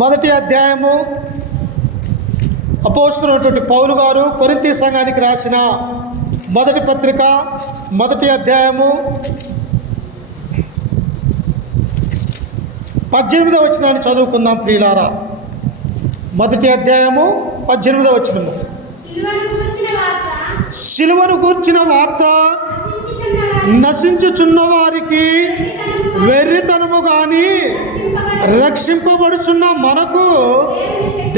మొదటి అధ్యాయము అపోస్తలుడైనటువంటి పౌలు గారు కొరింథీ సంఘానికి రాసిన మొదటి పత్రిక మొదటి అధ్యాయము 18వ వచనాన్ని చదువుకుందాం ప్రియులారా. మొదటి అధ్యాయము 18వ వచనము. సిలువను గూర్చిన వార్త నశించుచున్న వారికి వెర్రితనము గాని రక్షింపబడుచున్న మనకు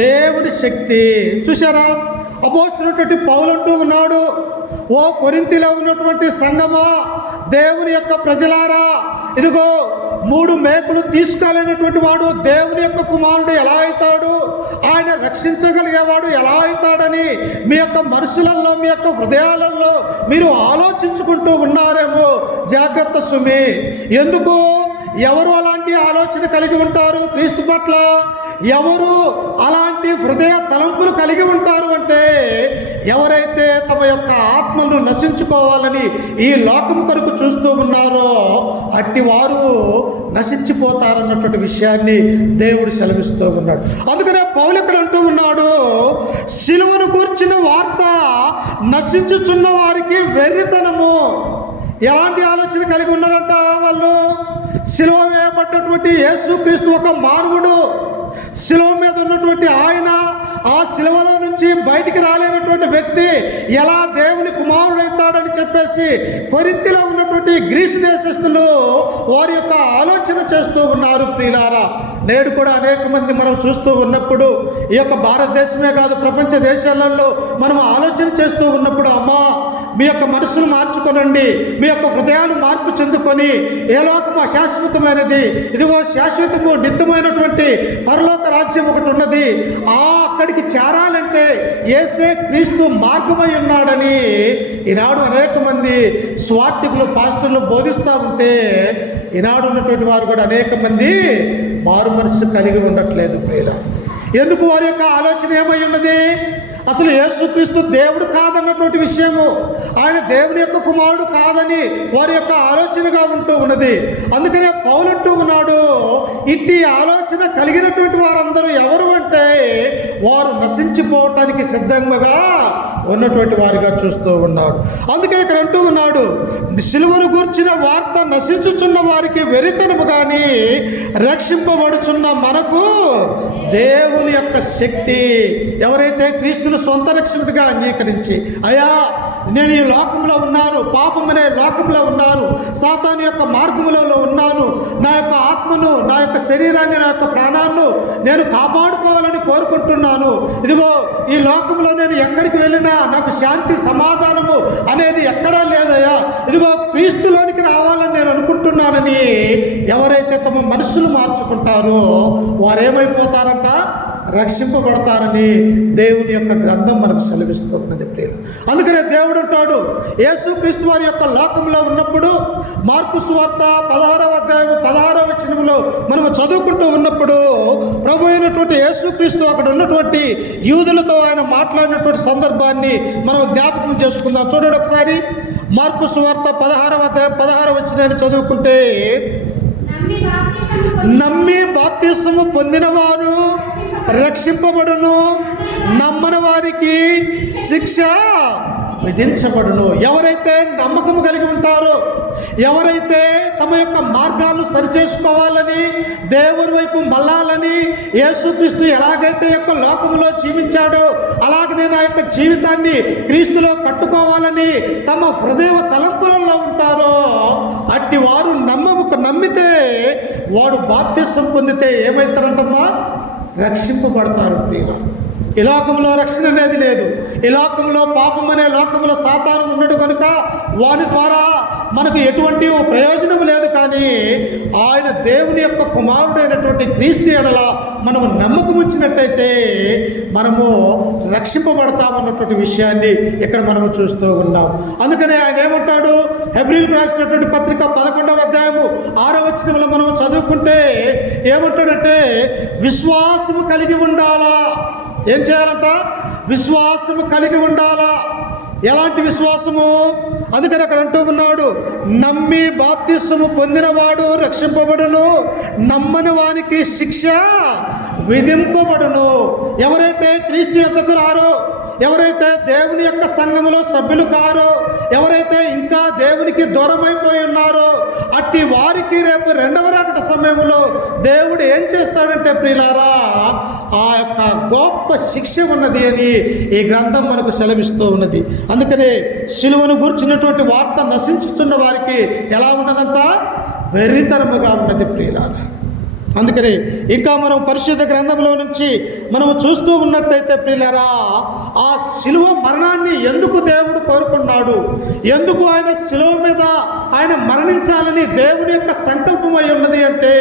దేవుని శక్తి. చూసారా, అపోస్తలుడైనటువంటి పౌలు అంటూ ఉన్నాడు, ఓ కొరింథీలో ఉన్నటువంటి సంఘమా, దేవుని యొక్క ప్రజలారా, ఇదిగో 3 మేకులు తీసుకోలేనటువంటి వాడు దేవుని యొక్క కుమారుడు ఎలా అవుతాడు, ఆయన రక్షించగలిగేవాడు ఎలా అవుతాడని మీ యొక్క మనసులలో, మీ యొక్క హృదయాలలో మీరు ఆలోచించుకుంటూ ఉన్నారేమో. జాగ్రత్త సుమి. ఎందుకు? ఎవరు అలాంటి ఆలోచన కలిగి ఉంటారు క్రీస్తు పట్ల? ఎవరు అలాంటి హృదయ తలంపులు కలిగి ఉంటారు అంటే, ఎవరైతే తమ యొక్క ఆత్మను నశించుకోవాలని ఈ లోకము కొరకు చూస్తూ ఉన్నారో అట్టి వారు నశించిపోతారన్నటువంటి విషయాన్ని దేవుడు సెలవిస్తూ ఉన్నాడు. అందుకనే పౌలు ఇక్కడ అంటూ ఉన్నాడు, సిలువను గూర్చిన వార్త నశించుచున్న వారికి వెర్రితనము. ఎలాంటి ఆలోచన కలిగి ఉన్నారంట వాళ్ళు? సిలువ వేయబడ్డటువంటి యేసుక్రీస్తు ఒక మానవుడు. సిలువ మీద ఉన్నటువంటి ఆయన ఆ సిలువలో నుంచి బయటికి రాలేనటువంటి వ్యక్తి ఎలా దేవుని కుమారుడైతాడని చెప్పేసి కొరింథీలో ఉన్నటువంటి గ్రీసు దేశస్తులు వారి యొక్క ఆలోచన చేస్తూ ఉన్నారు. ప్రియులారా, నేడు కూడా అనేక మంది మనం చూస్తూ ఉన్నప్పుడు, ఈ యొక్క భారతదేశమే కాదు ప్రపంచ దేశాలలో మనం ఆలోచన చేస్తూ ఉన్నప్పుడు, అమ్మా మీ యొక్క మనసును మార్చుకొనండి, మీ యొక్క హృదయాలు మార్పు చెందుకొని, ఏ లోకము అశాశ్వతమైనది, ఇదిగో శాశ్వతము నిత్యమైనటువంటి పరలోక రాజ్యం ఒకటి ఉన్నది, అక్కడికి చేరాలంటే యేసే క్రీస్తు మార్గమై ఉన్నాడని ఈనాడు అనేక మంది స్వార్థికులు, పాస్టర్లు బోధిస్తూ ఉంటే, ఈనాడు ఉన్నటువంటి వారు కూడా అనేక మంది మారు మనస్సు కలిగి ఉండట్లేదు ప్రియుల. ఎందుకు? వారి యొక్క ఆలోచన ఏమై ఉన్నది? అసలు యేసుక్రీస్తు దేవుడు కాదన్నటువంటి విషయము, ఆయన దేవుని యొక్క కుమారుడు కాదని వారి యొక్క ఆలోచనగా ఉంటూ ఉన్నది. అందుకనే పౌలు అంటూ ఉన్నాడు, ఇట్టి ఆలోచన కలిగినటువంటి వారందరూ ఎవరు అంటే వారు నశించిపోవటానికి సిద్ధంగా ఉన్నటువంటి వారిగా చూస్తూ ఉన్నాడు. అందుకే ఇక్కడ అంటూ ఉన్నాడు, సిలువను గూర్చిన వార్త నశించుచున్న వారికి వెరితనము కానీ రక్షింపబడుచున్న మనకు దేవుని యొక్క శక్తి. ఎవరైతే క్రీస్తును సొంత రక్షకుడిగా అంగీకరించి, అయ్యా నేను ఈ లోకంలో ఉన్నాను, పాపం అనే లోకంలో ఉన్నాను, సాతాను యొక్క మార్గములలో ఉన్నాను, నా యొక్క ఆత్మను, నా యొక్క శరీరాన్ని, నా యొక్క ప్రాణాన్ని నేను కాపాడుకోవాలని కోరుకుంటున్నాను, ఇదిగో ఈ లోకంలో నేను ఎక్కడికి వెళ్ళినా నాకు శాంతి సమాధానము అనేది ఎక్కడా లేదయ్యా, ఇదిగో క్రీస్తులోనికి రావాలని నేను అనుకుంటున్నానని ఎవరైతే తమ మనసులు మార్చుకుంటారో వారేమైపోతారంట? రక్షింపబడతారని దేవుని యొక్క గ్రంథం మనకు సెలవిస్తూ ఉన్నది ప్రియులు. అందుకనే దేవుడు అంటాడు, యేసుక్రీస్తు వారి యొక్క లోకంలో ఉన్నప్పుడు, మార్కు సువార్త 16వ అధ్యాయం 16వ వచనంలో మనము చదువుకుంటూ ఉన్నప్పుడు, ప్రభు అయినటువంటి యేసుక్రీస్తు అక్కడ ఉన్నటువంటి యూదులతో ఆయన మాట్లాడినటువంటి సందర్భాన్ని మనం జ్ఞాపకం చేసుకుందాం. చూడండి ఒకసారి, మార్కు సువార్త 16వ అధ్యాయం 16వ వచనాన్ని చదువుకుంటే, నమ్మి బాప్తిస్మము పొందిన వారు రక్షింపబడును, నమ్మని వారికి శిక్ష విధించబడును. ఎవరైతే నమ్మకము కలిగి ఉంటారో, ఎవరైతే తమ యొక్క మార్గాలను సరిచేసుకోవాలని, దేవుని వైపు మళ్ళాలని, యేసుక్రీస్తు ఎలాగైతే యొక్క లోకంలో జీవించాడో అలాగనే నా యొక్క జీవితాన్ని క్రీస్తులో కట్టుకోవాలని తమ హృదయ తలంపులలో ఉంటారో, అట్టి వారు నమ్మితే వాడు బాప్తిసం పొందితే ఏమవుతారంటమ్మా? రక్షింపబడతారు ప్రియుల. ఈ లోకంలో రక్షణ అనేది లేదు. ఈ లోకంలో పాపం అనే లోకంలో సాతాను ఉన్నాడు కనుక వాని ద్వారా మనకు ఎటువంటి ప్రయోజనం లేదు. కానీ ఆయన దేవుని యొక్క కుమారుడైనటువంటి క్రీస్తు ఎడల మనము నమ్మకం ఉంచినట్టయితే మనము రక్షింపబడతామన్నటువంటి విషయాన్ని ఇక్కడ మనము చూస్తూ ఉన్నాం. అందుకనే ఆయన ఏమంటాడు? హెబ్రీయులకు రాసినటువంటి పత్రిక 11వ అధ్యాయము 6వ వచనంలో మనం చదువుకుంటే ఏమంటాడంటే, విశ్వాసము కలిగి ఉండాలా. ఏం చేయాలంట? విశ్వాసము కలిగి ఉండాలా. ఎలాంటి విశ్వాసము? అందుకని అక్కడ అంటూ ఉన్నాడు, నమ్మి బాప్తిస్మము పొందినవాడు రక్షింపబడును, నమ్మని వానికి శిక్ష విధింపబడును. ఎవరైతే క్రీస్తు యొద్దకు రారో, ఎవరైతే దేవుని యొక్క సంఘములో సభ్యులు కారో, ఎవరైతే ఇంకా దేవునికి దూరమైపోయి ఉన్నారో అట్టి వారికి రేపు రెండవ రాకడ సమయంలో దేవుడు ఏం చేస్తాడంటే ప్రియులారా, ఆ యొక్క గొప్ప శిక్ష ఉన్నది అని ఈ గ్రంథం మనకు సెలవిస్తూ ఉన్నది. అందుకనే సిలువను గుర్చినటువంటి వార్త నశించుతున్న వారికి ఎలా ఉన్నదంట? వెర్రితనముగా ఉన్నది ప్రియులారా. అందుకని ఇంకా మనం పరిశుద్ధ గ్రంథంలో నుంచి మనం చూస్తూ ఉన్నట్టయితే ప్రియులారా, ఆ శిలువ మరణాన్ని ఎందుకు దేవుడు కోరుకున్నాడు, ఎందుకు ఆయన శిలువ మీద ఆయన మరణించాలని దేవుని యొక్క సంకల్పం అయి ఉన్నది అంటే,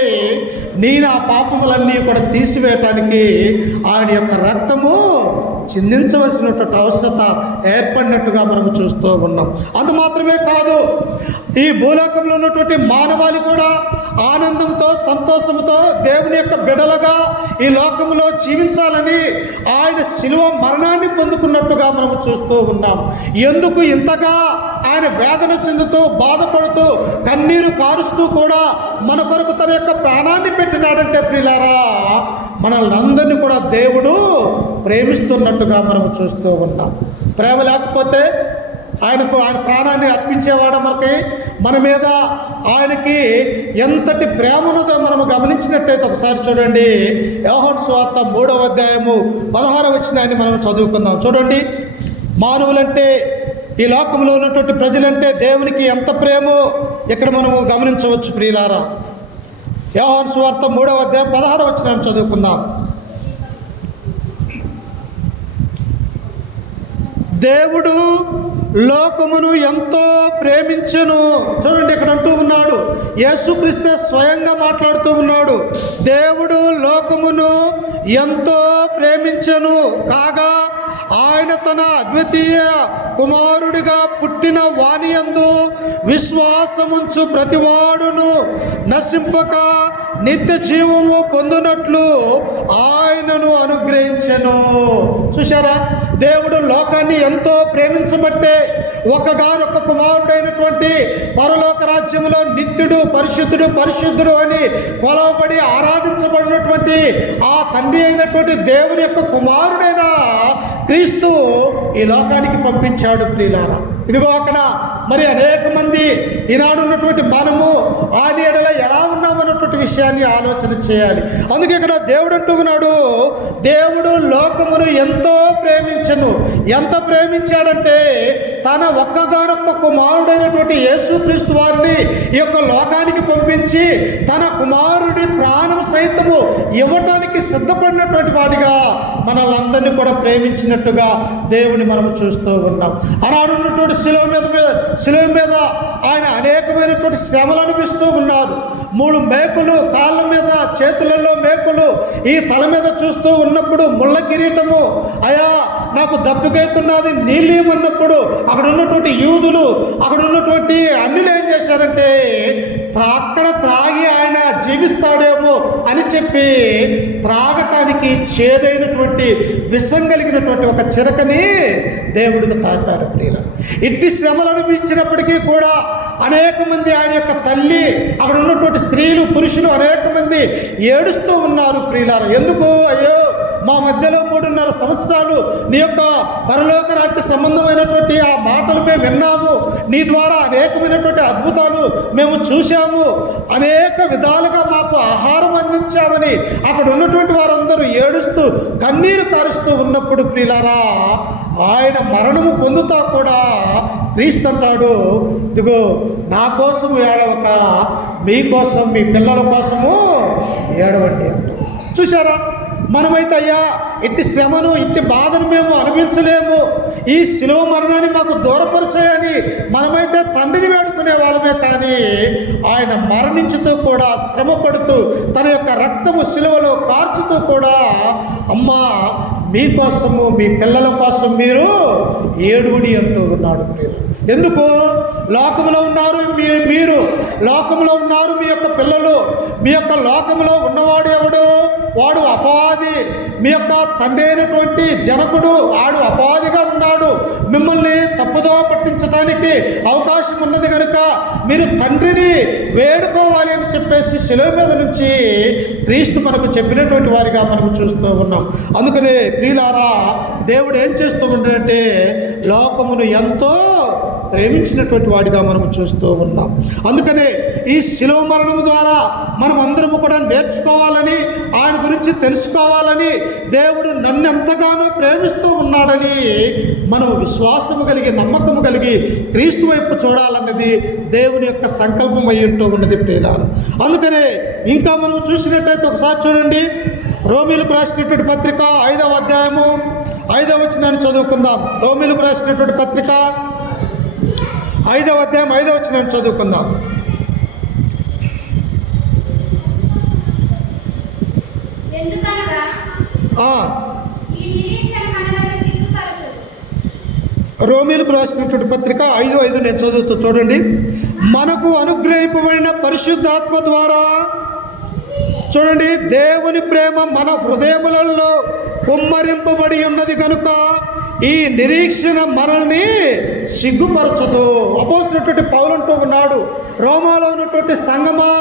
నేను ఆ పాపములన్నీ కూడా తీసివేయటానికి ఆయన యొక్క రక్తము చిందించవలసినటువంటి అవసరత ఏర్పడినట్టుగా మనం చూస్తూ ఉన్నాం. అంత మాత్రమే కాదు, ఈ భూలోకంలో ఉన్నటువంటి మానవాళి కూడా ఆనందంతో సంతోషంతో దేవుని యొక్క బిడలుగా ఈ లోకంలో జీవించాలని ఆయన శిలువ మరణాన్ని పొందుకున్నట్టుగా మనం చూస్తూ ఉన్నాం. ఎందుకు ఇంతగా ఆయన వేదన చెందుతూ బాధపడుతూ కన్నీరు కారుస్తూ కూడా మన కొరకు తన యొక్క ప్రాణాన్ని పెట్టినాడంటే ప్రియులారా, మనల్ని అందరినీ కూడా దేవుడు ప్రేమిస్తున్నట్టుగా మనం చూస్తూ ఉన్నాం. ప్రేమ లేకపోతే ఆయన ప్రాణాన్ని అర్పించేవాడు మనకి, మన మీద ఆయనకి ఎంతటి ప్రేమ ఉన్నదో మనము గమనించినట్టయితే ఒకసారి చూడండి, యోహాను సువార్త 3వ అధ్యాయము 16వ వచనాన్ని మనం చదువుకుందాం. చూడండి, మానవులంటే ఈ లోకంలో ఉన్నటువంటి ప్రజలంటే దేవునికి ఎంత ప్రేమో ఇక్కడ మనము గమనించవచ్చు ప్రియులారా. యోహాను సువార్త 3వ అధ్యాయం 16వ వచనాన్ని చదువుకుందాం. దేవుడు లోకమును ఎంతో ప్రేమించెను. చూడండి, ఇక్కడ అంటూ ఉన్నాడు, యేసుక్రీస్తే స్వయంగా మాట్లాడుతూ ఉన్నాడు. దేవుడు లోకమును ఎంతో ప్రేమించెను కాగా ఆయన తన అద్వితీయ కుమారుడిగా పుట్టిన వానియందు విశ్వాసముంచు ప్రతివాడును నశింపక నిత్య జీవము పొందునట్లు ఆయనను అనుగ్రహించెను. చూశారా, దేవుడు లోకాన్ని ఎంతో ప్రేమించబట్టే ఒక్కగానొక్క కుమారుడైనటువంటి పరలోక రాజ్యంలో నిత్యుడు పరిశుద్ధుడు పరిశుద్ధుడు అని కొలవబడి ఆరాధించబడినటువంటి ఆ తండ్రి అయినటువంటి దేవుని యొక్క కుమారుడైన క్రీస్తు ఈ లోకానికి పంపించాడు ప్రియులారా. ఇదిగో అక్కడ మరి అనేక మంది ఈనాడు ఉన్నటువంటి మనము ఆయన ఎడల ఎలా ఉన్నామన్నటువంటి విషయాన్ని ఆలోచన చేయాలి. అందుకే ఇక్కడ దేవుడు అంటూ ఉన్నాడు, దేవుడు లోకమును ఎంతో ప్రేమించెను. ఎంత ప్రేమించాడంటే తన ఒక్కగానొక్క కుమారుడైనటువంటి యేసుక్రీస్తు వారిని ఈ యొక్క లోకానికి పంపించి తన కుమారుడి ప్రాణం సైతము ఇవ్వటానికి సిద్ధపడినటువంటి వాడిగా మనల్ని అందరినీ కూడా ప్రేమించినట్టుగా దేవుని మనం చూస్తూ ఉన్నాం. ఆనాడు ఉన్నటువంటి శిలువ మీద ఆయన అనేకమైనటువంటి శ్రమలు అనిపిస్తూ ఉన్నారు. 3 మేకులు కాళ్ళ మీద, చేతులలో మేకులు, ఈ తల మీద చూస్తూ ఉన్నప్పుడు ముళ్ళ కిరీటము, అయా నాకు దప్పికైతున్నది నీళ్ళు ఏమన్నప్పుడు అక్కడ ఉన్నటువంటి యూదులు, అక్కడ ఉన్నటువంటి అన్యులు ఏం చేశారంటే అక్కడ త్రాగి ఆయన జీవిస్తాడేమో అని చెప్పి త్రాగటానికి చేదైనటువంటి విషం కలిగినటువంటి ఒక చిరకని దేవుడికి తాపారు ప్రియులు. ఇట్టి శ్రమలు అనిపించినప్పటికీ కూడా అనేక మంది ఆయన యొక్క తల్లి, అక్కడ ఉన్నటువంటి స్త్రీలు పురుషులు అనేక మంది ఏడుస్తూ ఉన్నారు ప్రియులారు. ఎందుకు? అయ్యో మా మధ్యలో 3.5 సంవత్సరాలు నీ యొక్క పరలోక రాజ్య సంబంధమైనటువంటి ఆ మాటలు మేము విన్నాము, నీ ద్వారా అనేకమైనటువంటి అద్భుతాలు మేము చూశాము, అనేక విధాలుగా మాకు ఆహారం అందించామని అక్కడ ఉన్నటువంటి వారందరూ ఏడుస్తూ కన్నీరు కారుస్తూ ఉన్నప్పుడు ప్రియులారా, ఆయన మరణము పొందుతా కూడా క్రీస్తు అంటాడు, ఇదిగో నా కోసం ఏడవక మీకోసం మీ పిల్లల కోసము ఏడవండి అంటూ. చూశారా, మనమైతే అయ్యా ఇట్టి శ్రమను ఇట్టి బాధను మేము అనుభవించలేము, ఈ శిలువ మరణాన్ని మాకు దూరపరచాయని మనమైతే తండ్రిని వేడుకునే వాళ్ళమే. కానీ ఆయన మరణించుతూ కూడా శ్రమ పడుతూ తన యొక్క రక్తము శిలువలో కార్చుతూ కూడా అమ్మా మీకోసము మీ పిల్లల కోసం మీరు ఏడుగుడి అంటూ ఉన్నాడు ప్రియులు. ఎందుకు? లోకములో ఉన్నారు మీరు లోకములో ఉన్నారు మీ యొక్క పిల్లలు. మీ యొక్క లోకములో ఉన్నవాడు ఎవడు? వాడు అపవాది. మీ యొక్క తండ్రి అయినటువంటి జనకుడు ఆడు అపవాదిగా ఉన్నాడు. మిమ్మల్ని తప్పుదో పట్టించడానికి అవకాశం ఉన్నది కనుక మీరు తండ్రిని వేడుకోవాలి అని చెప్పేసి శిలువ మీద నుంచి క్రీస్తు మనకు చెప్పినటువంటి వారిగా మనము చూస్తూ ఉన్నాం. అందుకనే ప్రియులారా, దేవుడు ఏం చేస్తూ ఉంటాడంటే లోకమును ఎంతో ప్రేమించినటువంటి వాడిగా మనం చూస్తూ ఉన్నాం. అందుకనే ఈ శిలువ మరణం ద్వారా మనం అందరము కూడా నేర్చుకోవాలని, ఆయన గురించి తెలుసుకోవాలని, దేవుడు నన్ను ఎంతగానో ప్రేమిస్తూ ఉన్నాడని మనం విశ్వాసము కలిగి నమ్మకము కలిగి క్రీస్తు వైపు చూడాలన్నది దేవుని యొక్క సంకల్పం అయి ఉంటూ ఉన్నది ప్రియులారా. అందుకనే ఇంకా మనం చూసినట్టయితే ఒకసారి చూడండి, రోమీలకు రాసినటువంటి పత్రిక 5వ అధ్యాయము 5వ వచనాన్ని చదువుకుందాం. రోమీలకు రాసినటువంటి పత్రిక 5వ అధ్యాయం 5వ వచనాన్ని చదువుకుందాం. రోమీలకు రాసినటువంటి పత్రిక 5:5 నేను చదువుతూ చూడండి. మనకు అనుగ్రహింపబడిన పరిశుద్ధాత్మ ద్వారా చూడండి, దేవుని ప్రేమ మన హృదయములలో కుమ్మరింపబడి ఉన్నది కనుక ఈ నిరీక్షణ మనల్ని సిగ్గుపరచదు. అపోస్తలుడైనటువంటి పౌలు అంటూ ఉన్నాడు, రోమాలో ఉన్నటువంటి సంఘమా,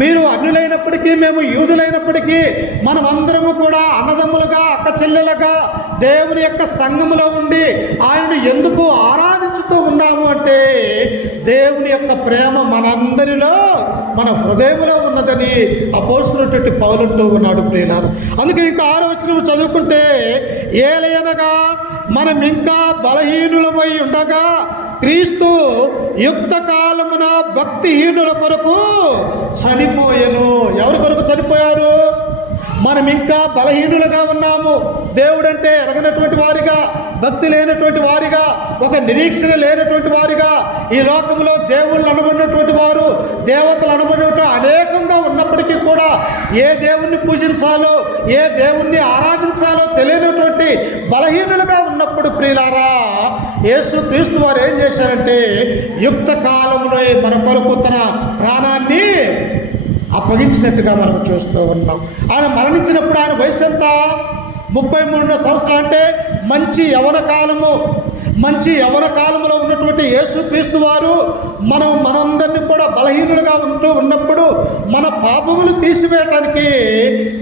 మీరు అన్యులైనప్పటికీ మేము యూదులైనప్పటికీ మనమందరము కూడా అన్నదమ్ములుగా అక్క చెల్లెలుగా దేవుని యొక్క సంఘములో ఉండి ఆయనను ఎందుకు ఆరాధించుతూ ఉన్నాము అంటే దేవుని యొక్క ప్రేమ మనందరిలో మన హృదయంలో ఉన్నదని అపోస్తలుడైనటువంటి పౌలు అంటూ ఉన్నాడు ప్రియులారా. అందుకే ఇంకా 6వ వచనం చదువుకుంటే, ఏలయనగా మనం ఇంకా బలహీనులమై ఉండగా క్రీస్తు యుక్త కాలమున భక్తిహీనుల కొరకు చనిపోయెను. ఎవరి కొరకు చనిపోయారు? మనం ఇంకా బలహీనులుగా ఉన్నాము. దేవుడంటే ఎరగనటువంటి వారిగా, భక్తి లేనటువంటి వారిగా, ఒక నిరీక్షణ లేనటువంటి వారిగా, ఈ లోకంలో దేవుళ్ళు అనబడినటువంటి వారు, దేవతలు అనబడినటువంటి అనేకంగా ఉన్నప్పటికీ కూడా ఏ దేవుణ్ణి పూజించాలో, ఏ దేవుణ్ణి ఆరాధించాలో తెలియనటువంటి బలహీనులుగా ఉన్నప్పుడు ప్రియులారా, యేసు క్రీస్తు వారు ఏం చేశారంటే యుక్త కాలంలో మన కొరకు తన ప్రాణాన్ని అప్పగించినట్టుగా మనం చూస్తూ ఉన్నాం. ఆయన మరణించినప్పుడు ఆయన వయసు ఎంత? 33 సంవత్సరాలు. అంటే మంచి యవన కాలము. మంచి యవన కాలంలో ఉన్నటువంటి యేసుక్రీస్తు వారు మనందరినీ కూడా బలహీనులుగా ఉన్నప్పుడు మన పాపములు తీసివేయటానికి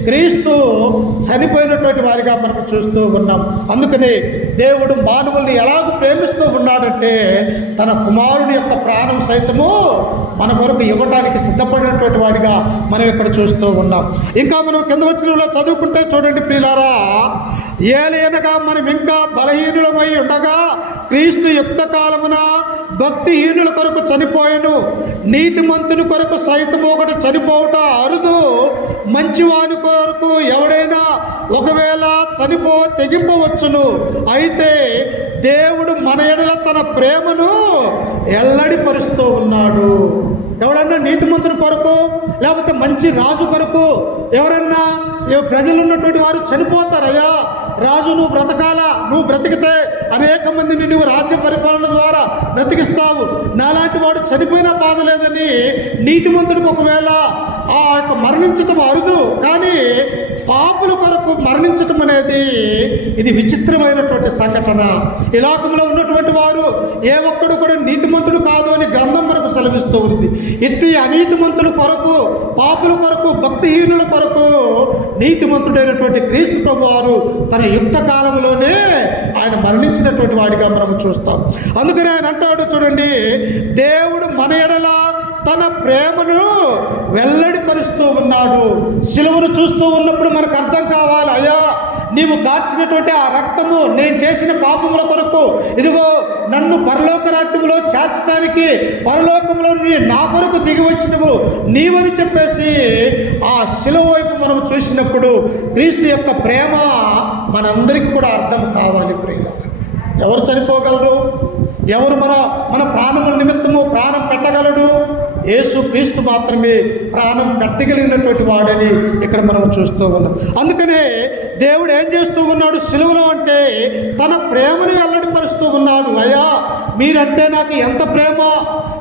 క్రీస్తు చనిపోయినటువంటి వారిగా మనం చూస్తూ ఉన్నాం. అందుకని దేవుడు మానవుల్ని ఎలాగూ ప్రేమిస్తూ ఉన్నాడంటే తన కుమారుని యొక్క ప్రాణం సైతము మన కొరకు ఇవ్వటానికి సిద్ధపడినటువంటి వాడిగా మనం ఇక్కడ చూస్తూ ఉన్నాం. ఇంకా మనం కింద వచనంలో చదువుకుంటే చూడండి ప్రియులారా, ఏలయనగా మనం ఇంకా బలహీనులమై ఉండగా క్రీస్తు యుక్త కాలమున భక్తిహీనుల కొరకు చనిపోయెను. నీతిమంతుని కొరకు సైతము ఒకటి చనిపోవుట అరుదు. మంచివాని కొరకు ఎవడైనా ఒకవేళ తెగింపవచ్చును. అయితే దేవుడు మన ఎడల తన ప్రేమను ఎల్లడిపరుస్తూ ఉన్నాడు. ఎవడన్నా నీతిమంతుని కొరకు, లేకపోతే మంచి రాజు కొరకు ఎవరన్నా ప్రజలు ఉన్నటువంటి వారు చనిపోతారయ్యా, రాజు నువ్వు బ్రతకాలా, నువ్వు బ్రతికితే అనేక మందిని నువ్వు రాజ్య పరిపాలన ద్వారా బ్రతికిస్తావు, నాలాంటి వాడు చనిపోయినా బాధ లేదని నీతిమంతుడికి ఒకవేళ ఆ యొక్క మరణించటం అరుదు. కానీ పాపుల కొరకు మరణించటం అనేది ఇది విచిత్రమైనటువంటి సంఘటన. ఈ లోకంలో ఉన్నటువంటి వారు ఏ ఒక్కడు కూడా నీతిమంతుడు కాదు అని గ్రంథం మనకు సెలవిస్తూ ఉంది. ఇట్టి అనీతిమంతుల కొరకు, పాపుల కొరకు, భక్తిహీనుల కొరకు నీతిమంతుడైనటువంటి క్రీస్తు ప్రభు వారు తన యుక్త కాలంలోనే ఆయన మరణించినటువంటి వాడిగా మనం చూస్తాం. అందుకని ఆయన అంటాడు చూడండి, దేవుడు మన ఎడల తన ప్రేమను వెల్లడిపరుస్తూ ఉన్నాడు. సిలువను చూస్తూ ఉన్నప్పుడు మనకు అర్థం కావాలి, అయ్యా నీవు కార్చినటువంటి ఆ రక్తము నేను చేసిన పాపముల కొరకు, ఇదిగో నన్ను పరలోక రాజ్యములో చేర్చడానికి పరలోకంలో నా కొరకు దిగి వచ్చినవు నీవని చెప్పేసి ఆ శిలువ వైపు మనం చూసినప్పుడు క్రీస్తు యొక్క ప్రేమ మనందరికీ కూడా అర్థం కావాలి. ప్రియులారా, ఎవరు చనిపోగలరు? ఎవరు మన ప్రాణముల నిమిత్తము ప్రాణం పెట్టగలడు? యేసు క్రీస్తు మాత్రమే ప్రాణం పెట్టగలిగినటువంటి వాడని ఇక్కడ మనం చూస్తూ ఉన్నాం. అందుకనే దేవుడు ఏం చేస్తూ ఉన్నాడు సిలువలో అంటే తన ప్రేమను వెల్లడిపరుస్తూ ఉన్నాడు. అయ్యా మీరంటే నాకు ఎంత ప్రేమ,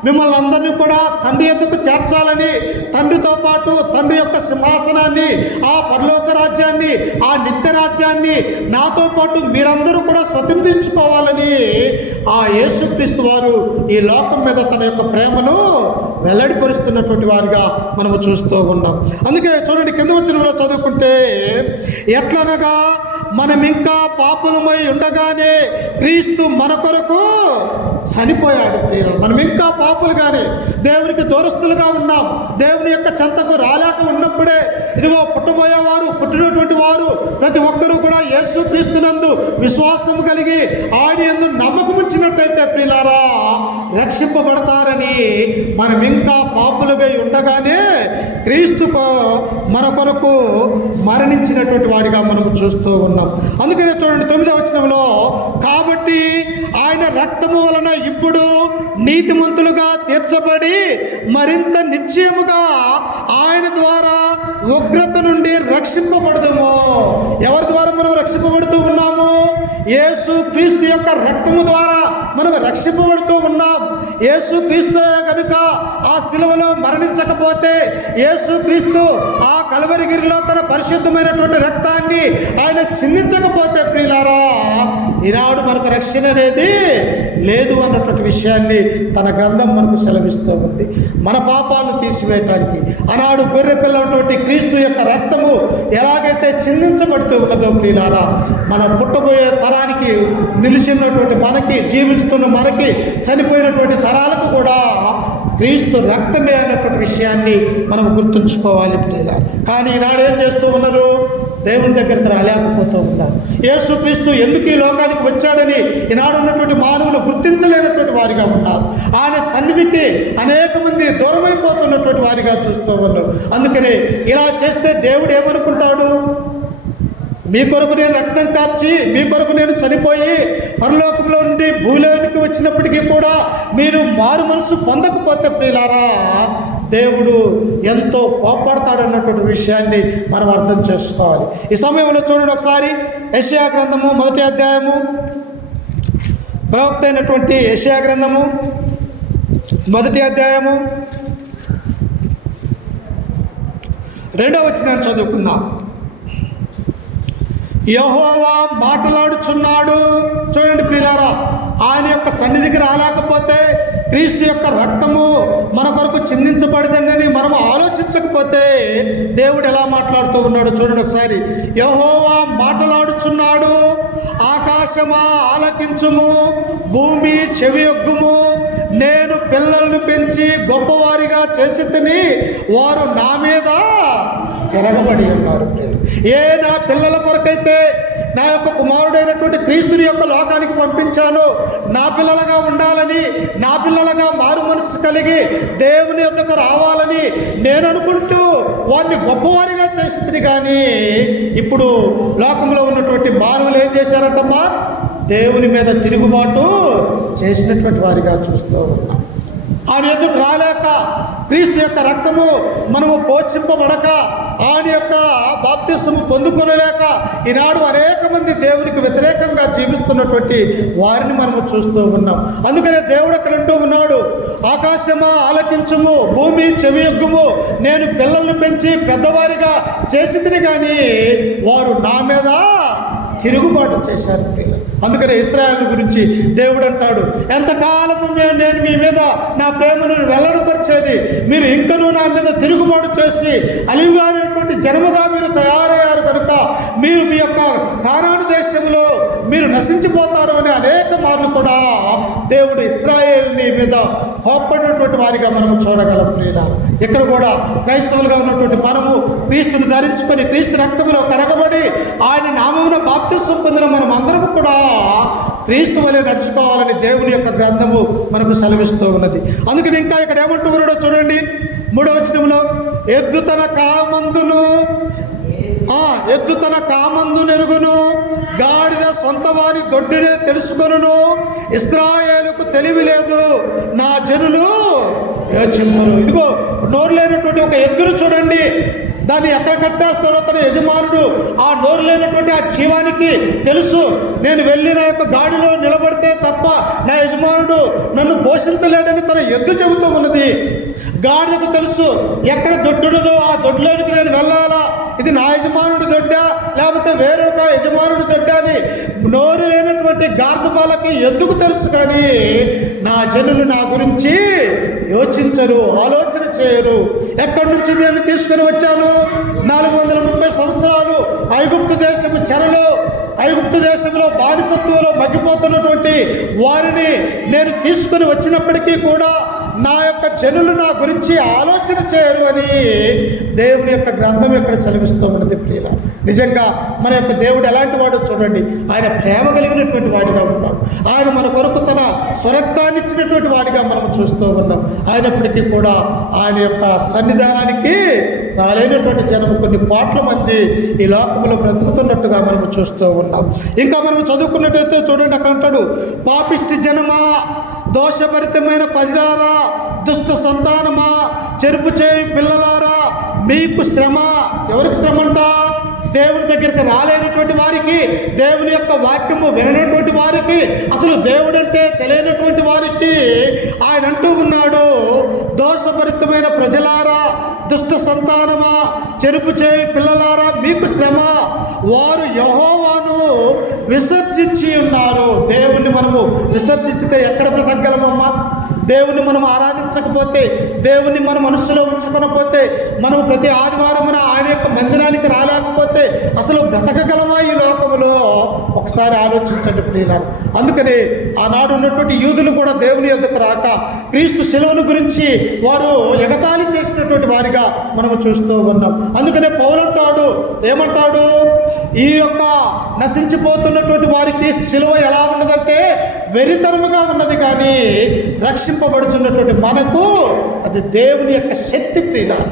మిమ్మల్ని అందరినీ కూడా తండ్రి యొద్దకు చేర్చాలని, తండ్రితో పాటు తండ్రి యొక్క సింహాసనాన్ని, ఆ పరలోక రాజ్యాన్ని, ఆ నిత్య రాజ్యాన్ని నాతో పాటు మీరందరూ కూడా స్వతంత్రించుకోవాలని ఆ యేసుక్రీస్తు వారు ఈ లోకం మీద తన యొక్క ప్రేమను వెల్లడిపరుస్తున్నటువంటి వారిగా మనము చూస్తూ ఉన్నాం. అందుకే చూడండి, కింద వచనంలో చదువుకుంటే, ఎట్లనగా మనం ఇంకా పాపులమై ఉండగానే క్రీస్తు మన కొరకు చనిపోయాడు. ప్రియులు, మనం ఇంకా పాపులుగానే దేవునికి దూరస్తులుగా ఉన్నాం. దేవుని యొక్క చెంతకు రాలేక ఉన్నప్పుడే ఇదిగో పుట్టబోయేవారు, పుట్టినటువంటి వారు ప్రతి ఒక్కరూ కూడా యేసుక్రీస్తునందు విశ్వాసము కలిగి ఆయన యందు నమ్మకం ఉంచినట్లయితే ప్రియులారా రక్షింపబడతారని, మనం ఇంకా పాపులుగా ఉండగానే క్రీస్తుకు మన కొరకు మరణించినటువంటి వాడిగా మనం చూస్తూ ఉన్నాం. అందుకనే చూడండి 9వ వచనంలో, కాబట్టి ఆయన రక్తము వలన ఇప్పుడు నీతిమంతులుగా తీర్చబడి మరింత నిశ్చయముగా ఆయన ద్వారా ఉగ్రత నుండి రక్షింపబడదుము. ఎవరి ద్వారా మనం రక్షింపబడుతూ ఉన్నాము? యేసు క్రీస్తు యొక్క రక్తము ద్వారా మనం రక్షింపబడుతూ ఉన్నాం. యేసు క్రీస్తు కనుక ఆ శిలువలో మరణించకపోతే, యేసు క్రీస్తు ఆ కల్వరిగిరిలో తన పరిశుద్ధమైనటువంటి రక్తాన్ని ఆయన చిందించకపోతే ప్రియులారా ఈనాడు మనకు రక్షణ అనేది లేదు అన్నటువంటి విషయాన్ని తన గ్రంథం మనకు సెలవిస్తూ ఉంది. మన పాపాలను తీసివేయటానికి ఆనాడు గొర్రె పిల్లటువంటి క్రీస్తు యొక్క రక్తము ఎలాగైతే చిందించబడుతూ ఉన్నదో ప్రియులారా, మనం పుట్టబోయే తరానికి, నిలిచినటువంటి మనకి, జీవిస్తున్న మనకి, చనిపోయినటువంటి తరాలకు కూడా క్రీస్తు రక్తమే అన్నటువంటి విషయాన్ని మనం గుర్తుంచుకోవాలి ప్రియులారా. కానీ ఈనాడు ఏం చేస్తూ ఉన్నారు? దేవుని దగ్గరికి రాలేకపోతూ ఉన్నారు. యేసుక్రీస్తు ఎందుకు ఈ లోకానికి వచ్చాడని ఈనాడు ఉన్నటువంటి మానవులు గుర్తించలేనటువంటి వారిగా ఉన్నారు. ఆయన సన్నిధికి అనేక మంది దూరమైపోతున్నటువంటి వారిగా చూస్తూ ఉన్నారు. అందుకనే ఇలా చేస్తే దేవుడు ఏమనుకుంటాడు? మీ కొరకు నేను రక్తం కార్చి, మీ కొరకు నేను చనిపోయి పరలోకంలో నుండి భూలోనికి వచ్చినప్పటికీ కూడా మీరు మారు మనసు పొందకపోతే ప్రియులారా దేవుడు ఎంతో కోపడతాడన్నటువంటి విషయాన్ని మనం అర్థం చేసుకోవాలి. ఈ సమయంలో చూడండి ఒకసారి యెషయా గ్రంథము 1వ అధ్యాయము, ప్రవక్త అయినటువంటి యెషయా గ్రంథము 1వ అధ్యాయము 2వ వచనాన్ని చదువుకుందాం. యెహోవా మాట్లాడుచున్నాడు. చూడండి ప్రియులారా, ఆయన యొక్క సన్నిధికి రాలేకపోతే, క్రీస్తు యొక్క రక్తము మన కొరకు చిందించబడిందని మనం ఆలోచించకపోతే దేవుడు ఎలా మాట్లాడుతూ ఉన్నాడు చూడండి ఒకసారి. యెహోవా మాట్లాడుచున్నాడు, ఆకాశమా ఆలకించుము, భూమి చెవియొగ్గుము, నేను పిల్లలను పెంచి గొప్పవారిగా చేసితిని, వారు నా మీద తిరగబడి ఉన్నారు. నా పిల్లల కొరకైతే నా యొక్క కుమారుడైనటువంటి క్రీస్తుని యొక్క లోకానికి పంపించాను, నా పిల్లలుగా ఉండాలని, నా పిల్లలుగా మారు మనసు కలిగి దేవుని యొద్దకు రావాలని నేను అనుకుంటూ వారిని గొప్పవారిగా చేసింది. కానీ ఇప్పుడు లోకంలో ఉన్నటువంటి మానవులు ఏం చేశారంటమ్మా? దేవుని మీద తిరుగుబాటు చేసినటువంటి వారిగా చూస్తూ ఉన్నాం. ఆయన ఎందుకు రాలేక, క్రీస్తు యొక్క రక్తము మనము పోషింపబడక, ఆయన యొక్క బాప్తిస్మము పొందుకొనలేక ఈనాడు అనేక మంది దేవునికి వ్యతిరేకంగా జీవిస్తున్నటువంటి వారిని మనము చూస్తూ ఉన్నాం. అందుకనే దేవుడు అక్కడ అంటూ ఉన్నాడు, ఆకాశమా ఆలకించుము, భూమి చెవియొగ్గుము, నేను పిల్లల్ని పెంచి పెద్దవారిగా చేసింది, కానీ వారు నా మీద తిరుగుబాటు చేశారు పిల్లలు. అందుకనే ఇశ్రాయేలు గురించి దేవుడు అంటాడు, ఎంతకాలము నేను మీ మీద నా ప్రేమను వెల్లడిపరిచేది, మీరు ఇంకనూ నా మీద తిరుగుబాటు చేసి అలివిగానేటువంటి జనముగా మీరు తయారయ్యారు కనుక మీరు మీ యొక్క కానాను దేశంలో మీరు నశించిపోతారు అని అనేక మార్లు కూడా దేవుడు ఇశ్రాయేలుని మీద కోప్పడినటువంటి వారిగా మనము చూడగలం. ప్రియులారా, ఇక్కడ కూడా క్రైస్తవులుగా ఉన్నటువంటి మనము క్రీస్తుని ధరించుకొని క్రీస్తు రక్తంలో కడగబడి ఆయన నామమున బాప్తిస్మం పొందిన మనం అందరం కూడా క్రీస్తు వలె నడుచుకోవాలని దేవుని యొక్క గ్రంథము మనకు సెలవిస్తూ ఉన్నది. అందుకని ఇంకా ఇక్కడ ఏమంటూ ఉన్నాడో చూడండి 3వ వచనంలో, ఎద్దు తన కామందు నెరుగును, గాడిద సొంత వారి దొడ్డినే తెలుసుకొనును, ఇశ్రాయేలుకు తెలివి లేదు, నా జనులు యోచింపరు. ఇదిగో నోరు లేనటువంటి ఒక ఎద్దును చూడండి, దాన్ని ఎక్కడ కట్టేస్తాడో తన యజమానుడు ఆ నోరు లేనటువంటి ఆ జీవానికి తెలుసు. నేను వెళ్ళి నా యొక్క గాడిలో నిలబడితే తప్ప నా యజమానుడు నన్ను పోషించలేడని తన ఎద్దు చెబుతూ ఉన్నది. గాడిదకు తెలుసు ఎక్కడ దొడ్డుడదో ఆ దొడ్లోనికి నేను వెళ్ళాలా, ఇది నా యజమానుడి దొడ్డా లేకపోతే వేరొక యజమానుడి దొడ్డా అని నోరు లేనటువంటి గార్ధబాలకి ఎద్దుకు తెలుసు. కానీ నా జనులు నా గురించి యోచించరు, ఆలోచన చేయరు. ఎక్కడి నుంచి నేను తీసుకుని వచ్చాను? 430 సంవత్సరాలు ఐగుప్తు దేశము చెరలో, ఐగుప్తు దేశంలో బానిసత్వంలో మగ్గిపోతున్నటువంటి వారిని నేను తీసుకుని వచ్చినప్పటికీ కూడా నా యొక్క జనులు నా గురించి ఆలోచన చేయరు అని దేవుని యొక్క గ్రంథం ఇక్కడ సెలవిస్తూ ఉన్నది. ప్రియుల, నిజంగా మన యొక్క దేవుడు ఎలాంటి వాడో చూడండి. ఆయన ప్రేమ కలిగినటువంటి వాడిగా ఉన్నాడు. ఆయన మన కొరకు తన స్వరక్తాన్ని ఇచ్చినటువంటి వాడిగా మనం చూస్తూ ఉన్నాం. అయినప్పటికీ కూడా ఆయన యొక్క సన్నిధానానికి రాలేనటువంటి జనం కొన్ని కోట్ల మంది ఈ లోకంలో బ్రతుకుతున్నట్టుగా మనం చూస్తూ ఉన్నాం. ఇంకా మనం చదువుకున్నట్టయితే చూడండి, అక్కడ అంటాడు, పాపిష్టి జనమా, దోషభరితమైన ప్రజలారా, దుష్ట సంతానమా, చెరుపు చేయి పిల్లలారా, మీకు శ్రమ. ఎవరికి శ్రమ అంట? దేవుని దగ్గరికి రాలేనటువంటి వారికి, దేవుని యొక్క వాక్యము విననటువంటి వారికి, అసలు దేవుడు అంటే తెలియనటువంటి వారికి ఆయన అంటూ ఉన్నాడు, దోషభరితమైన ప్రజలారా, దుష్ట సంతానమా, చెరుపు చేయి పిల్లలారా, మీకు శ్రమ. వారు యెహోవాను విసర్జించి ఉన్నారు. దేవుణ్ణి మనము విసర్జించితే ఎక్కడ బ్రతకగలమమ్మా? దేవుణ్ణి మనం ఆరాధించకపోతే, దేవుణ్ణి మన మనసులో ఉంచుకోకపోతే, మనం ప్రతి ఆదివారమున ఆయన యొక్క మందిరానికి రాలేకపోతే అసలు బ్రతకగలమా ఈ లోకములో? ఒకసారి ఆలోచించండి ప్రియులారా. అందుకని ఆనాడు ఉన్నటువంటి యూదులు కూడా దేవుని యొద్దకు రాక క్రీస్తు శిలువను గురించి వారు ఎగతాళి చేసినటువంటి వారిగా మనము చూస్తూ ఉన్నాం. అందుకనే పౌలు అంటాడు, ఏమంటాడు? ఈ యొక్క నశించిపోతున్నటువంటి వారికి శిలువ ఎలా ఉన్నదంటే వెరితనముగా ఉన్నది, కానీ రక్షింపబడుతున్నటువంటి మనకు అది దేవుని యొక్క శక్తి. ప్రియులారా,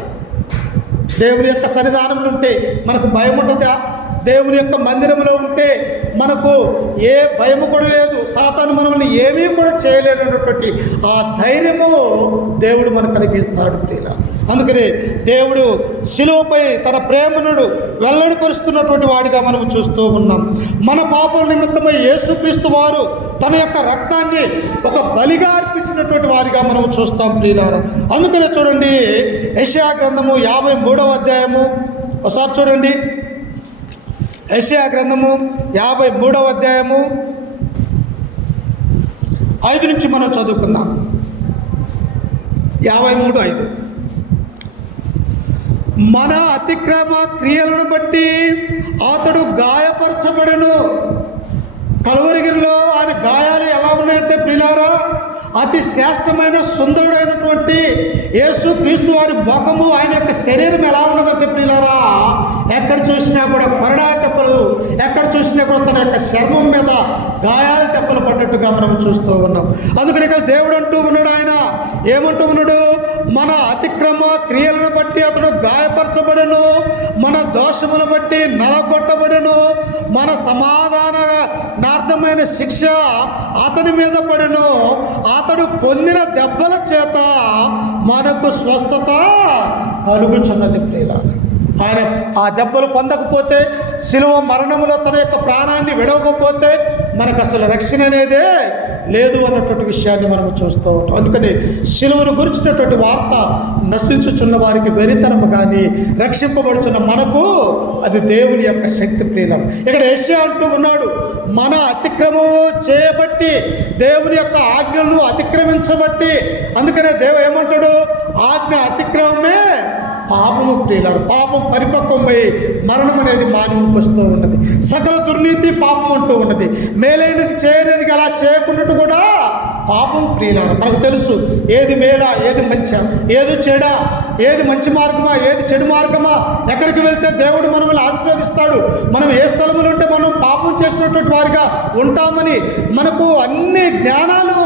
దేవుని యొక్క సన్నిధానంలో ఉంటే మనకు భయం ఉంటుందా? దేవుని యొక్క మందిరంలో ఉంటే మనకు ఏ భయము కూడా లేదు. సాతాను మనల్ని ఏమీ కూడా చేయలేనటువంటి ఆ ధైర్యము దేవుడు మనకు కలిగిస్తాడు ప్రియులారా. అందుకని దేవుడు శిలువపై తన ప్రేమను వెల్లడిపరుస్తున్నటువంటి వాడిగా మనం చూస్తూ ఉన్నాం. మన పాపల నిమిత్తమై యేసుక్రీస్తు వారు తన యొక్క రక్తాన్ని ఒక బలిగా అర్పించినటువంటి వారిగా మనం చూస్తాం ప్రియులారా. అందుకనే చూడండి, యెషయా గ్రంథము 53వ అధ్యాయము ఒకసారి చూడండి. యెషయా గ్రంథము 53వ అధ్యాయము 5 నుంచి మనం చదువుకుందాం. 53:5. మన అతిక్రమ క్రియలను బట్టి అతడు గాయపరచబడును. కలువరిగిరిలో ఆయన గాయాలు ఎలా ఉన్నాయంటే ప్రియులారా, అతి శ్రేష్టమైన సుందరుడైనటువంటి యేసు క్రీస్తు వారి ముఖము, ఆయన యొక్క శరీరం ఎలా ఉన్నదంటే ప్రియులారా, ఎక్కడ చూసినా కూడా కొరడాయ తెప్పలు, ఎక్కడ చూసినా కూడా తన యొక్క చర్మం మీద గాయాల తెప్పలు పడ్డట్టుగా మనం చూస్తూ ఉన్నాం. అందుకని ఇక్కడ దేవుడు అంటూ ఉన్నాడు, ఆయన ఏమంటూ ఉన్నాడు? మన అతిక్రమ క్రియలను బట్టి అతడు గాయపరచబడును, మన దోషములను బట్టి నలగొట్టబడును, మన సమాధానార్థమైన శిక్ష అతని మీద పడును, అతడు పొందిన దెబ్బల చేత మనకు స్వస్థత కలుగుచున్నది ప్రియులారా. ఆయన ఆ దెబ్బలు పొందకపోతే, శిలువ మరణములో తన యొక్క ప్రాణాన్ని విడవకపోతే మనకు అసలు రక్షణ అనేదే లేదు అన్నటువంటి విషయాన్ని మనం చూస్తూ ఉంటాం. అందుకని శిలువను గురించినటువంటి వార్త నశించుచున్న వారికి వెరితనము, కానీ రక్షింపబడుచున్న మనకు అది దేవుని యొక్క శక్తి ప్రియులారా. ఇక్కడ యెషయా అంటూ ఉన్నాడు, మన అతిక్రమము చేయబట్టి, దేవుని యొక్క ఆజ్ఞలను అతిక్రమించబట్టి. అందుకనే దేవుడు ఏమంటాడు? ఆజ్ఞ అతిక్రమమే పాపము ప్రియులారు. పాపం పరిపక్వమై మరణం అనేది మానవునికి వస్తూ ఉన్నది. సకల దుర్నీతి పాపం అంటూ ఉన్నది. మేలైనది చేయడానికి అలా చేయకుండా కూడా పాపం ప్రియులారు. మనకు తెలుసు ఏది మేలా, ఏది మంచా, ఏది చెడా, ఏది మంచి మార్గమా, ఏది చెడు మార్గమా, ఎక్కడికి వెళ్తే దేవుడు మనల్ని ఆశీర్వదిస్తాడు, మనం ఏ స్థలంలో ఉంటే మనం పాపం చేసినటువంటి వారిగా ఉంటామని మనకు అన్ని జ్ఞానాలు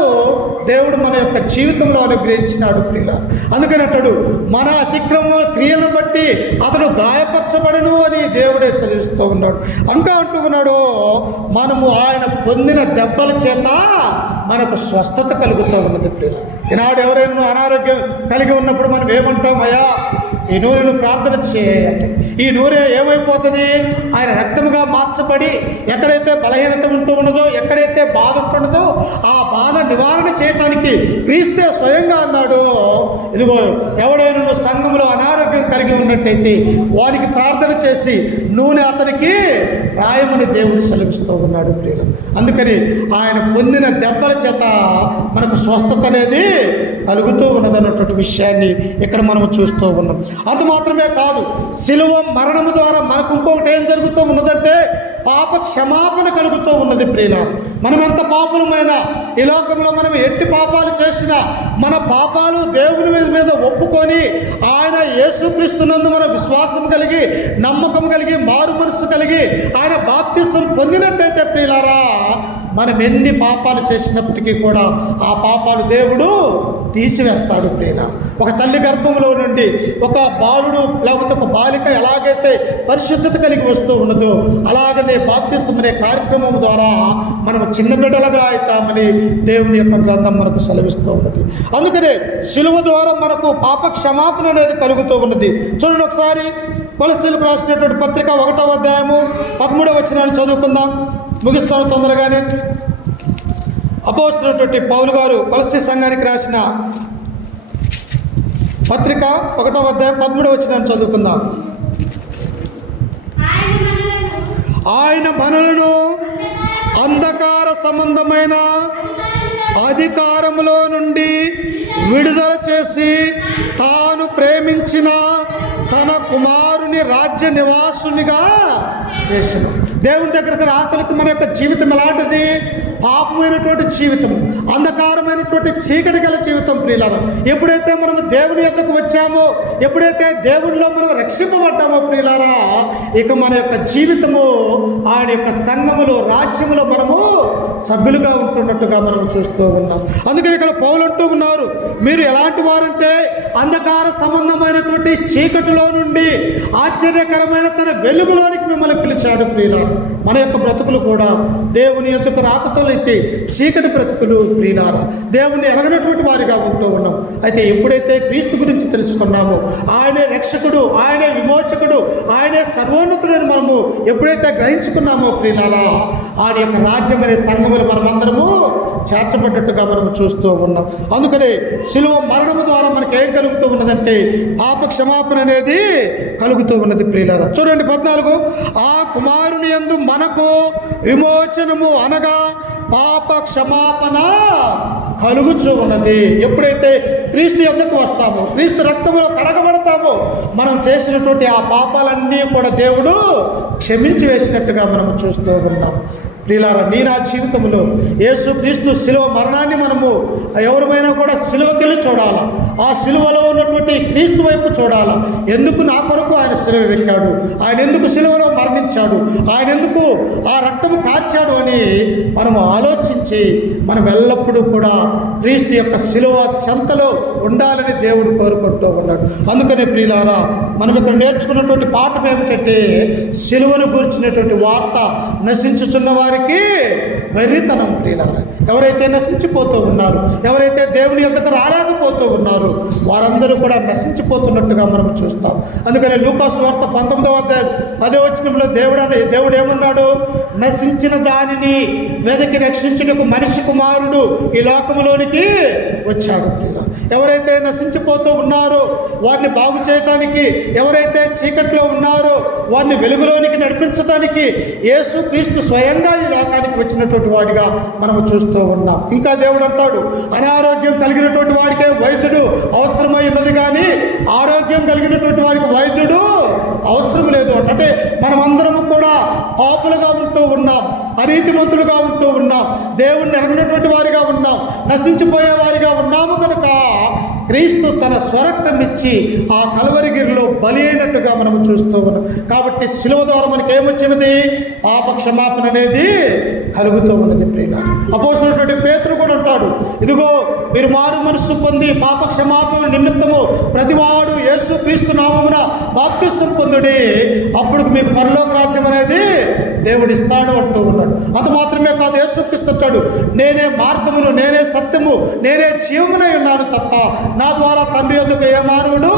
దేవుడు మన యొక్క జీవితంలో అనుగ్రహించినాడు ప్రియులారు. అందుకని అంటాడు, మన అతిక్రమ క్రియలను బట్టి అతడు గాయపరచబడును అని దేవుడే సెలవిస్తూ ఉన్నాడు. ఇంకా అంటూ ఉన్నాడు, మనము ఆయన పొందిన దెబ్బల చేత మనకు స్వస్థత కలుగుతూ ఉన్నది ప్రియులారు. ఈనాడు ఎవరైనా అనారోగ్యం కలిగి ఉన్నప్పుడు మనం ఏమంటాం? అయ్యా ఈ నూనెను ప్రార్థన చేయండి. ఈ నూనె ఏమైపోతుంది? ఆయన రక్తముగా మార్చబడి ఎక్కడైతే బలహీనత ఉంటూ ఉన్నదో, ఎక్కడైతే బాధ ఉంటున్నదో ఆ బాధ నివారణ చేయటానికి క్రీస్తే స్వయంగా అన్నాడు, ఇదిగో ఎవడైనా సంఘంలో అనారోగ్యం కలిగి ఉన్నట్టయితే వారికి ప్రార్థన చేసి నూనె అతనికి రాయమని దేవుడు సెలవిస్తూ ఉన్నాడు ప్రియులు. అందుకని ఆయన పొందిన దెబ్బల చేత మనకు స్వస్థత అనేది కలుగుతూ ఉన్నదన్నటువంటి విషయాన్ని ఇక్కడ మనం చూస్తూ ఉన్నాం. అంత మాత్రమే కాదు, శిలువ మరణము ద్వారా మనకు ఇంకొకటి ఏం జరుగుతూ ఉన్నదంటే పాప క్షమాపణ కలుగుతూ ఉన్నది ప్రియులారా. మనం ఎంత పాపులమైనా, ఈ లోకంలో మనం ఎట్టి పాపాలు చేసినా మన పాపాలు దేవుని మీద ఒప్పుకొని ఆయన యేసుక్రీస్తునందు మన విశ్వాసం కలిగి, నమ్మకం కలిగి, మారు మనసు కలిగి ఆయన బాప్తిసం పొందినట్టయితే ప్రియులారా, మనం ఎన్ని పాపాలు చేసినప్పటికీ కూడా ఆ పాపాలు దేవుడు తీసివేస్తాడు ప్రియులారా. ఒక తల్లి గర్భంలో నుండి ఒక బాలుడు లేకపోతే ఒక బాలిక ఎలాగైతే పరిశుద్ధత కలిగి వస్తూ ఉన్నదో అలాగనే బాప్తిసం అనే కార్యక్రమం ద్వారా మనం చిన్న బిడ్డలుగా అవుతామని దేవుని యొక్క గ్రంథం మనకు సెలవిస్తూ ఉన్నది. అందుకనే శిలువ ద్వారా మనకు పాప క్షమాపణ అనేది కలుగుతూ ఉన్నది. చూడండి ఒకసారి కొలస్సీలకు రాసినటువంటి పత్రిక 1వ అధ్యాయము 13వ వచనాన్ని చదువుకుందాం. ముగిస్తాను తొందరగానే. అపోస్తలుడైనటువంటి పౌలు గారు కొలస్సీ సంఘానికి రాసిన పత్రిక 1వ అధ్యాయం 13వ వచనాన్ని చదువుకుందాం. ఆయన మనలను అంధకార సంబంధమైన అధికారములో నుండి విడుదల చేసి తాను ప్రేమించిన తన కుమారుని రాజ్య నివాసునిగా చేసిన. దేవుని దగ్గరకు రాతలకు మన యొక్క జీవితం ఎలాంటిది? పాపమైనటువంటి జీవితం, అంధకారమైనటువంటి చీకటి గల జీవితం ప్రియులారా. ఎప్పుడైతే మనము దేవుని యొద్దకు వచ్చామో, ఎప్పుడైతే దేవునిలో మనం రక్షింపబడ్డామో ప్రియులారా, ఇక మన యొక్క జీవితము ఆయన యొక్క సంఘములో, రాజ్యములో మనము సభ్యులుగా ఉంటున్నట్టుగా మనం చూస్తూ ఉన్నాం. అందుకని ఇక్కడ పౌలు అంటూ ఉన్నారు, మీరు ఎలాంటి వారంటే అంధకార సంబంధమైనటువంటి చీకటిలో నుండి ఆశ్చర్యకరమైన తన వెలుగులోనికి మిమ్మల్ని పిలిచాడు ప్రియులారా. మన యొక్క బ్రతుకులు కూడా దేవుని యొద్దకు రాకతోలైతే చీకటి బ్రతుకులు ప్రియులారా, దేవుని ఎరగనటువంటి వారిగా ఉంటూ ఉన్నాం. అయితే ఎప్పుడైతే క్రీస్తు గురించి తెలుసుకున్నామో, ఆయనే రక్షకుడు, ఆయనే విమోచకుడు, ఆయనే సర్వోన్నతుడని మనము ఎప్పుడైతే గ్రహించుకున్నామో ప్రియులారా, ఆయన యొక్క రాజ్యం అనే సంఘములు మనమందరము చేర్చబడ్డట్టుగా మనము చూస్తూ ఉన్నాం. అందుకని శిలువ మరణము ద్వారా మనకి ఏం కలుగుతూ ఉన్నదంటే పాప క్షమాపణ అనేది కలుగుతూ ఉన్నది ప్రియులారా. చూడండి 14, ఆ కుమారుని యందు మనకు విమోచనము అనగా పాప క్షమాపణ కలుగుచూ ఉన్నది. ఎప్పుడైతే క్రీస్తు యొద్దకు వస్తామో, క్రీస్తు రక్తంలో కడగబడతామో, మనం చేసినటువంటి ఆ పాపాలన్నీ కూడా దేవుడు క్షమించి వేసినట్టుగా మనం చూస్తూ ఉన్నాం ప్రియులారా. నీ నా జీవితంలో యేసుక్రీస్తు శిలువ మరణాన్ని మనము ఎవరిమైనా కూడా శిలువకెళ్ళి చూడాలా, ఆ శిలువలో ఉన్నటువంటి క్రీస్తు వైపు చూడాలా. ఎందుకు నా కొరకు ఆయన శిలువ వెక్కాడు, ఆయన ఎందుకు శిలువలో మరణించాడు, ఆయన ఎందుకు ఆ రక్తము కార్చాడు అని మనము ఆలోచించి మనం ఎల్లప్పుడూ కూడా క్రీస్తు యొక్క శిలువ చెంతలో ఉండాలని దేవుడు కోరుకుంటూ ఉన్నాడు. అందుకనే ప్రియులారా, మనం ఇక్కడ నేర్చుకున్నటువంటి పాఠం ఏమిటంటే శిలువను గూర్చినటువంటి వార్త నశించుచున్న వారికి వెర్రితనం ప్రియులారా. ఎవరైతే నశించిపోతూ ఉన్నారు, ఎవరైతే దేవుని యొద్దకు రాలేకపోతూ ఉన్నారు, వారందరూ కూడా నశించిపోతున్నట్టుగా మనం చూస్తాం. అందుకని లూకా సువార్త 19వ అధ్యాయం 10వ వచనంలో దేవుడు ఏమన్నాడు? నశించిన దానిని వెదకి రక్షించుటకు మనిషి కుమారుడు ఈ లోకములోనికి వచ్చాడు ప్రియులారా. ఎవరైతే నశించిపోతూ ఉన్నారో వారిని బాగు చేయటానికి, ఎవరైతే చీకట్లో ఉన్నారో వారిని వెలుగులోనికి నడిపించడానికి యేసుక్రీస్తు స్వయంగా ఈ లోకానికి వచ్చినటువంటి వాడిగా మనం చూస్తూ ఉన్నాం. ఇంకా దేవుడు అంటాడు, అనారోగ్యం కలిగినటువంటి వాడికే వైద్యుడు అవసరమై ఉన్నది కానీ ఆరోగ్యం కలిగినటువంటి వాడికి వైద్యుడు అవసరం లేదు అంటే మనమందరము కూడా పాపులుగా ఉంటూ ఉన్నాం, అనీతిమంతులుగా ఉంటూ ఉన్నాం, దేవుణ్ణి ఎరగనటువంటి వారిగా ఉన్నాం, నశించిపోయే వారిగా ఉన్నాము. కనుక క్రీస్తు తన స్వరక్తం ఇచ్చి ఆ కలువరిగిరిలో బలి అయినట్టుగా మనం చూస్తూ ఉన్నాం. కాబట్టి శిలువ ద్వారా మనకి ఏమొచ్చినది? పాప క్షమాపణ అనేది కలుగుతూ ఉన్నది ప్రియులారా. అపోస్తలుడైనటువంటి పేతురు కూడా అంటాడు, ఇదిగో మీరు మారు మనస్సు పొంది పాప క్షమాపణ నిమిత్తము ప్రతివాడు యేసుక్రీస్తు నామమున బాప్తిసం పొందుడి, అప్పుడు మీకు పరలోక రాజ్యం అనేది దేవుడు ఇస్తాడు అంటూ ఉన్నాడు. అంత మాత్రమే కాదు, యేసుక్రీస్తుంటాడు, నేనే మార్గమును, నేనే సత్యము, నేనే జీవమునై ఉన్నాను తప్ప నా ద్వారా తండ్రి యొద్దకు ఏ మానవుడు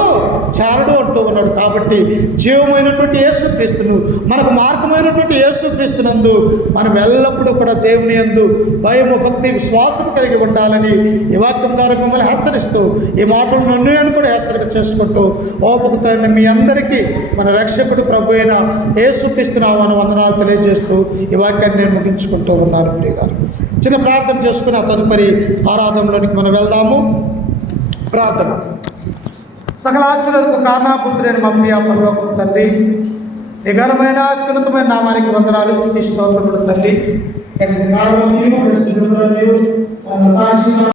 చేరడు అంటూ ఉన్నాడు. కాబట్టి జీవమైనటువంటి యేసుక్రీస్తును, మనకు మార్గమైనటువంటి యేసుక్రీస్తునందు మనం ఎల్లప్పుడూ కూడా దేవుని యందు భయము, భక్తి, విశ్వాసం కలిగి ఉండాలని ఈ వాక్యం ద్వారా మిమ్మల్ని హెచ్చరిస్తూ, ఈ మాటలు నేను కూడా హెచ్చరిక చేసుకుంటూ, ఓపికతో మీ అందరికీ మన రక్షకుడు ప్రభు అయిన యేసుక్రీస్తు నామమున వందనాలు తెలియజేస్తూ ఈ వాక్యాన్ని నేను ముగించుకుంటూ ఉన్నాను. ప్రియగారు, చిన్న ప్రార్థన చేసుకుని ఆ తదుపరి ఆరాధనలోనికి మనం వెళ్దాము. ప్రార్థన. సకల ఆశీర్వాదకు కారణాభూతుడైన మా ప్రియ పరలోకపు తండ్రి, నీ ఘనమైన అత్యున్నతమైన నామానికి వందనాలు, స్తుతి స్తోత్రములు తండ్రి.